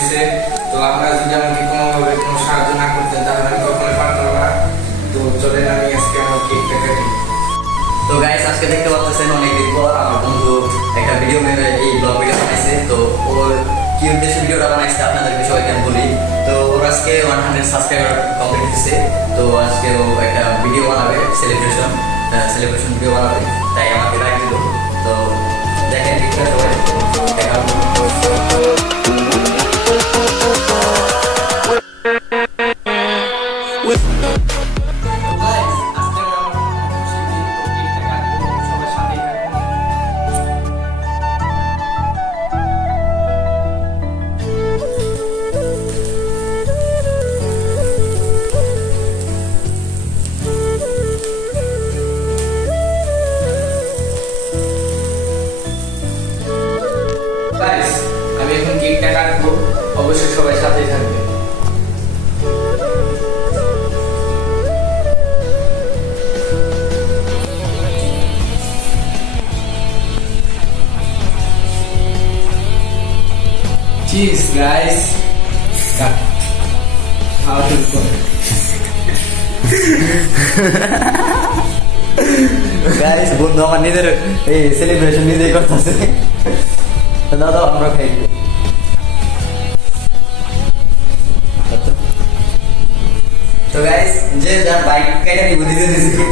দিয়েছে। তো আপনারা যদি আমাকে কোনোভাবে কোনো সাহায্য না করতেন তাহলে আমি কখনোই পারতাম না। তো চলেন আমি আজকে আমার কেকটা কাটি। তো গাইস আজকে দেখতে পাচ্ছেন অনেকদিন পর আমার বন্ধু একটা ভিডিও এই ব্লগ ভিডিও বানাইছে। তো ওর কি উদ্দেশ্যে ভিডিওটা বানাইছে আপনাদেরকে সবাইকে আমি বলি। তো ওর আজকে 100 সাবস্ক্রাইবার কমপ্লিট হয়েছে। তো আজকে ও একটা ভিডিও বানাবে, সেলিব্রেশন ভিডিও বানাবে, তাই আমাকে ডাক দিল। তো দেখেন ভিডিওটা সবাই দেখাবো। আমি এখন কেকটা কাটবো, অবশ্যই সবাই সাথে থাকবে। Cheers guys. How to go? Guys বন্ধু আমার নিজের এই সেলিব্রেশন নিজেই করতেছে। দাদা আমরা খাই। তো গাইস যে যার বাইক কেটে নিয়ে দিতে দিয়েছে।